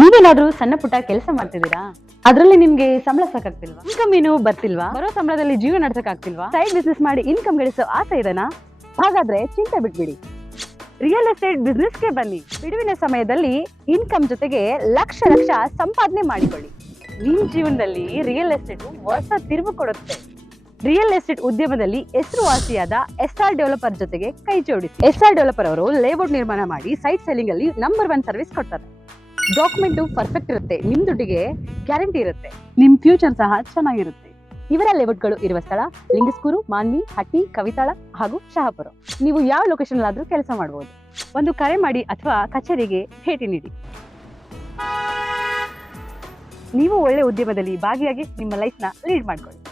ನೀವೇನಾದ್ರೂ ಸಣ್ಣ ಪುಟ್ಟ ಕೆಲಸ ಮಾಡ್ತಿದ್ದೀರಾ? ಅದ್ರಲ್ಲಿ ನಿಮ್ಗೆ ಸಂಬಳ ಸಾಕಾಗ್ತಿಲ್ವಾ? ಇನ್ಕಮ್ ಏನು ಬರ್ತಿಲ್ವಾ? ಬರೋ ಸಂಬಳದಲ್ಲಿ ಜೀವನ ನಡ್ಸಕ್ ಆಗ್ತಿಲ್ವಾ? ಸೈಡ್ ಬಿಸ್ನೆಸ್ ಮಾಡಿ ಇನ್ಕಮ್ ಗಳಿಸೋ ಆಸೆ ಇದೆನಾ? ಹಾಗಾದ್ರೆ ಚಿಂತೆ ಬಿಟ್ಬಿಡಿ, ರಿಯಲ್ ಎಸ್ಟೇಟ್ ಬಿಸ್ನೆಸ್ಗೆ ಬನ್ನಿ. ಬಿಡುವಿನ ಸಮಯದಲ್ಲಿ ಇನ್ಕಮ್ ಜೊತೆಗೆ ಲಕ್ಷ ಲಕ್ಷ ಸಂಪಾದನೆ ಮಾಡಿಕೊಳ್ಳಿ. ನಿಮ್ ಜೀವನದಲ್ಲಿ ರಿಯಲ್ ಎಸ್ಟೇಟ್ ಹೊಸ ತಿರುವು ಕೊಡುತ್ತೆ. ರಿಯಲ್ ಎಸ್ಟೇಟ್ ಉದ್ಯಮದಲ್ಲಿ ಹೆಸರುವಾಸಿಯಾದ SR ಡೆವಲಪರ್ ಜೊತೆಗೆ ಕೈ ಜೋಡಿಸಿ. SR ಡೆವಲಪರ್ ಅವರು ಲೇಔಟ್ ನಿರ್ಮಾಣ ಮಾಡಿ ಸೈಟ್ ಸೆಲ್ಲಿಂಗ್ ಅಲ್ಲಿ ನಂಬರ್ 1 ಸರ್ವಿಸ್ ಕೊಡ್ತಾರೆ. ಡಾಕ್ಯುಮೆಂಟ್ ಪರ್ಫೆಕ್ಟ್ ಇರುತ್ತೆ, ನಿಮ್ ದುಡ್ಡಿಗೆ ಗ್ಯಾರಂಟಿ ಇರುತ್ತೆ, ನಿಮ್ ಫ್ಯೂಚರ್ ಸಹ ಚೆನ್ನಾಗಿರುತ್ತೆ. ಇವರ ಲೇಔಟ್ಗಳು ಇರುವ ಸ್ಥಳ ಲಿಂಗಸ್ಕೂರು, ಮಾನ್ವಿ, ಹಟ್ಟಿ, ಕವಿತಾಳ ಹಾಗೂ ಶಹಾಪುರ. ನೀವು ಯಾವ ಲೊಕೇಶನ್ ಆದ್ರೂ ಕೆಲಸ ಮಾಡಬಹುದು. ಒಂದು ಕರೆ ಮಾಡಿ ಅಥವಾ ಕಚೇರಿಗೆ ಭೇಟಿ ನೀಡಿ. ನೀವು ಒಳ್ಳೆ ಉದ್ಯಮದಲ್ಲಿ ಭಾಗಿಯಾಗಿ ನಿಮ್ಮ ಲೈಫ್ ನ ಲೀಡ್ ಮಾಡ್ಕೊಳ್ಳಿ.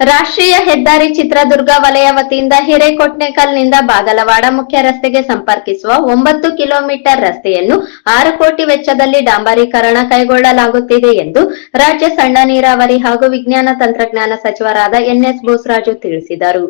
ರಾಷ್ಟ್ರೀಯ ಹೆದ್ದಾರಿ ಚಿತ್ರದುರ್ಗ ವಲಯ ವತಿಯಿಂದ ಹಿರೇಕೊಟ್ನೆಕಲ್ನಿಂದ ಬಾಗಲವಾಡ ಮುಖ್ಯ ರಸ್ತೆಗೆ ಸಂಪರ್ಕಿಸುವ 9 ಕಿಲೋಮೀಟರ್ ರಸ್ತೆಯನ್ನು 6 ಕೋಟಿ ವೆಚ್ಚದಲ್ಲಿ ಡಾಂಬರೀಕರಣ ಕೈಗೊಳ್ಳಲಾಗುತ್ತಿದೆ ಎಂದು ರಾಜ್ಯ ಸಣ್ಣ ನೀರಾವರಿ ಹಾಗೂ ವಿಜ್ಞಾನ ತಂತ್ರಜ್ಞಾನ ಸಚಿವರಾದ NS ಬೋಸರಾಜು ತಿಳಿಸಿದರು.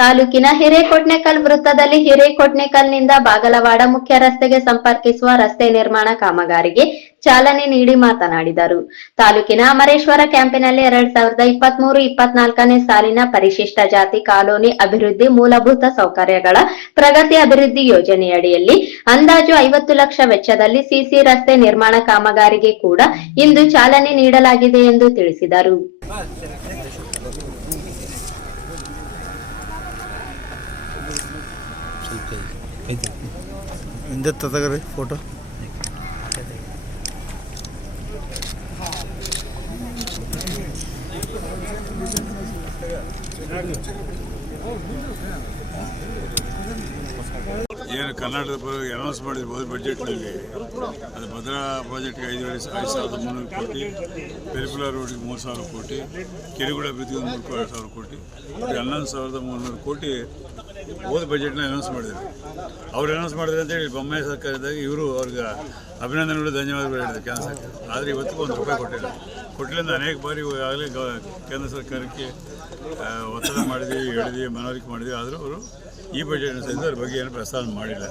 ತಾಲೂಕಿನ ಹಿರೇಕೊಟ್ನೆಕಲ್ ವೃತ್ತದಲ್ಲಿ ಹಿರೇಕೊಟ್ನೆಕಲ್ನಿಂದ ಬಾಗಲವಾಡ ಮುಖ್ಯ ರಸ್ತೆಗೆ ಸಂಪರ್ಕಿಸುವ ರಸ್ತೆ ನಿರ್ಮಾಣ ಕಾಮಗಾರಿಗೆ ಚಾಲನೆ ನೀಡಿ ಮಾತನಾಡಿದರು. ತಾಲೂಕಿನ ಅಮರೇಶ್ವರ ಕ್ಯಾಂಪಿನಲ್ಲಿ 2023-24ನೇ ಸಾಲಿನ ಪರಿಶಿಷ್ಟ ಜಾತಿ ಕಾಲೋನಿ ಅಭಿವೃದ್ಧಿ ಮೂಲಭೂತ ಸೌಕರ್ಯಗಳ ಪ್ರಗತಿ ಅಭಿವೃದ್ಧಿ ಯೋಜನೆಯಡಿಯಲ್ಲಿ ಅಂದಾಜು 50 ಲಕ್ಷ ವೆಚ್ಚದಲ್ಲಿ ಸಿಸಿ ರಸ್ತೆ ನಿರ್ಮಾಣ ಕಾಮಗಾರಿಗೆ ಕೂಡ ಇಂದು ಚಾಲನೆ ನೀಡಲಾಗಿದೆ ಎಂದು ತಿಳಿಸಿದರು. ಹಿಂದೆ ತಗರಿ ಫೋಟೋ. ಏನು ಕರ್ನಾಟಕದ ಪರವಾಗಿ ಅನೌನ್ಸ್ ಮಾಡಿರ್ಬೋದು ಬಜೆಟ್ನಲ್ಲಿ, ಅದು ಭದ್ರಾ ಪ್ರಾಜೆಕ್ಟ್ಗೆ 5,300 ಕೋಟಿ, ಪೆರಿಪುಲ ರೋಡಿಗೆ 3,000 ಕೋಟಿ, ಕೆರೆಗುಡ ಅಭಿವೃದ್ಧಿಗೆ 3,000 ಕೋಟಿ, 11,300 ಕೋಟಿ ಹೋದ ಬಜೆಟ್ನ ಅನೌನ್ಸ್ ಮಾಡಿದ್ದಾರೆ. ಅವ್ರು ಅನೌನ್ಸ್ ಮಾಡಿದ್ರೆ ಅಂತೇಳಿ ಬೊಮ್ಮಾಯಿ ಸರ್ಕಾರ ಇದ್ದಾಗ ಇವರು ಅವ್ರಿಗೆ ಅಭಿನಂದನೆಗಳು ಧನ್ಯವಾದಗಳು ಹೇಳಿದ್ರು ಕೇಂದ್ರ ಸರ್ಕಾರ. ಆದರೆ ಇವತ್ತಿಗೂ ₹1 ಕೊಟ್ಟಿಲ್ಲ ಅನೇಕ ಬಾರಿ ಆಗಲೇ ಕೇಂದ್ರ ಸರ್ಕಾರಕ್ಕೆ ಒತ್ತಡ ಮಾಡಿದ್ವಿ, ಹೇಳಿದ್ವಿ, ಮನವರಿಕೆ ಮಾಡಿದ್ವಿ. ಆದರೂ ಅವರು ಈ ಬಜೆಟ್ ಸಹಿತ ಅದ್ರ ಬಗ್ಗೆ ಏನು ಪ್ರಸ್ತಾವ ಮಾಡಿಲ್ಲ.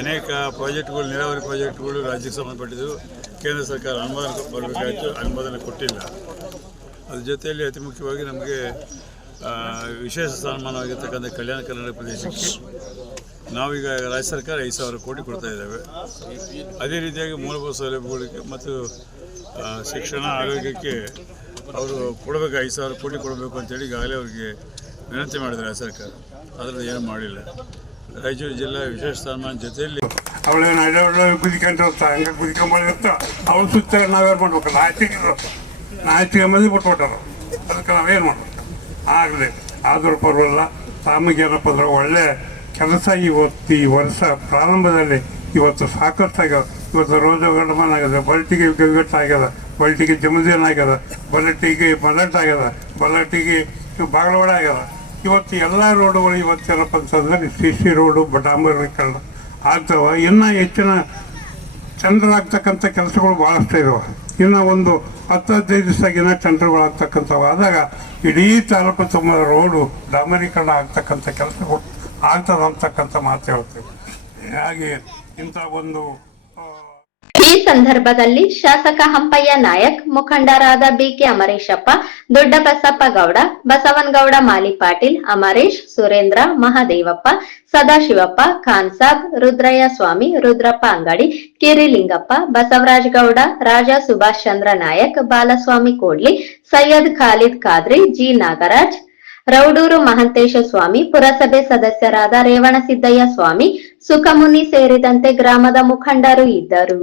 ಅನೇಕ ಪ್ರಾಜೆಕ್ಟ್ಗಳು, ನೀರಾವರಿ ಪ್ರಾಜೆಕ್ಟ್ಗಳು ರಾಜ್ಯಕ್ಕೆ ಸಂಬಂಧಪಟ್ಟಿದ್ದು ಕೇಂದ್ರ ಸರ್ಕಾರ ಅನುಮೋದನೆ ಬರಬೇಕಾಯಿತು, ಅನುಮೋದನೆ ಕೊಟ್ಟಿಲ್ಲ. ಅದ್ರ ಜೊತೆಯಲ್ಲಿ ಅತಿ ಮುಖ್ಯವಾಗಿ ನಮಗೆ ವಿಶೇಷ ಸ್ಥಾನಮಾನವಾಗಿರ್ತಕ್ಕಂಥ ಕಲ್ಯಾಣ ಕರ್ನಾಟಕ ಪ್ರದೇಶಕ್ಕೆ ನಾವೀಗ ರಾಜ್ಯ ಸರ್ಕಾರ 5,000 ಕೋಟಿ ಕೊಡ್ತಾ ಇದ್ದೇವೆ. ಅದೇ ರೀತಿಯಾಗಿ ಮೂಲಭೂತ ಸೌಲಭ್ಯಗಳಿಗೆ ಮತ್ತು ಶಿಕ್ಷಣ, ಆರೋಗ್ಯಕ್ಕೆ ಅವರು ಕೊಡಬೇಕು, 5,000 ಕೋಟಿ ಕೊಡಬೇಕು ಅಂತೇಳಿ ಈಗಾಗಲೇ ಅವರಿಗೆ ವಿನಂತಿ ಮಾಡಿದ್ದಾರೆ ರಾಜ್ಯ ಸರ್ಕಾರ. ಅದರಲ್ಲಿ ಏನು ಮಾಡಿಲ್ಲ. ರಾಯಚೂರು ಜಿಲ್ಲಾ ವಿಶೇಷ ಸ್ಥಾನಮಾನ ಜೊತೆಯಲ್ಲಿ ಅವಳೇನು ಹಳ್ಳಿ ಕುದಿಕೊಂಡು ಹಂಗೆ ಕುದಿಕೊಂಬಳಿರ್ತ ಅವ್ಳು ಸುತ್ತ ನಾವೇನು ಮಾಡ್ಬೇಕು? ನಾಚಿಗೆ ಮಂದಿ ಬಿಟ್ಬಿಟ್ಟಾರ. ಅದಕ್ಕೆ ನಾವೇನು ಮಾಡ್ಬೇಕು? ಆಗಲಿ ಆದರೂ ಪರವಾಗಿಲ್ಲ. ತಮಗೇನಪ್ಪ ಅಂದ್ರೆ ಒಳ್ಳೆ ಕೆಲಸ ಇವತ್ತು ಈ ವರ್ಷ ಪ್ರಾರಂಭದಲ್ಲಿ ಇವತ್ತು ಸಾಕಷ್ಟಾಗ್ಯದ. ಇವತ್ತು ರೋಜಗಡಮನ್ ಆಗ್ಯದ, ಬಲ್ಟಿಗೆ ಗಂಗಟ್ಟಾಗ್ಯದ, ಬಲ್ಟಿಗೆ ಜಮದೇನ್ ಆಗ್ಯದ, ಬಲಟಿಗೆ ಮಲಟ್ಟಾಗ್ಯದ, ಬಲಟಿಗೆ ಬಾಗಲವಾಡ ಆಗ್ಯದ. ಇವತ್ತು ಎಲ್ಲ ರೋಡುಗಳು ಇವತ್ತೇನಪ್ಪ ಅಂತಂದ್ರೆ CC ರೋಡು ಡಾಂಬರೀಕರಣ ಆಗ್ತಾವ. ಇನ್ನೂ ಹೆಚ್ಚಿನ ಚಂದ್ರಾಗ್ತಕ್ಕಂಥ ಕೆಲಸಗಳು ಭಾಳಷ್ಟು ಇದಾವೆ. ಇನ್ನು ಒಂದು 10-15 ದಿವಸಗಿನ ಟೆಂಡರ್ಗಳು ಆಗ್ತಕ್ಕಂಥವು ಆದಾಗ ಇಡೀ ತಾಲೂಕು ತುಂಬ ರೋಡು ಡಾಂಬರೀಕರಣ ಆಗ್ತಕ್ಕಂಥ ಕೆಲಸಗಳು ಆಗ್ತದೆ ಅಂತಕ್ಕಂಥ ಮಾತು ಹೇಳ್ತೇವೆ. ಹಾಗೆ ಇಂಥ ಒಂದು ಈ ಸಂದರ್ಭದಲ್ಲಿ ಶಾಸಕ ಹಂಪಯ್ಯ ನಾಯಕ್, ಮುಖಂಡರಾದ BK ಅಮರೇಶಪ್ಪ, ದೊಡ್ಡಬಸಪ್ಪ ಗೌಡ, ಬಸವನಗೌಡ ಮಾಲಿ ಪಾಟೀಲ್, ಅಮರೇಶ್, ಸುರೇಂದ್ರ, ಮಹಾದೇವಪ್ಪ, ಸದಾಶಿವಪ್ಪ, ಖಾನ್ ಸಾಬ್, ರುದ್ರಯ್ಯ ಸ್ವಾಮಿ, ರುದ್ರಪ್ಪ ಅಂಗಡಿ, ಕಿರಿಲಿಂಗಪ್ಪ, ಬಸವರಾಜ್ ಗೌಡ, ರಾಜಾ ಸುಭಾಷ್ ಚಂದ್ರ ನಾಯಕ್, ಬಾಲಸ್ವಾಮಿ ಕೋಡ್ಲಿ, ಸೈಯದ್ ಖಾಲಿದ್ ಖಾದ್ರಿ, G ನಾಗರಾಜ್, ರೌಡೂರು ಮಹಂತೇಶ ಸ್ವಾಮಿ, ಪುರಸಭೆ ಸದಸ್ಯರಾದ ರೇವಣಸಿದ್ದಯ್ಯ ಸ್ವಾಮಿ, ಸುಖಮುನಿ ಸೇರಿದಂತೆ ಗ್ರಾಮದ ಮುಖಂಡರು ಇದ್ದರು.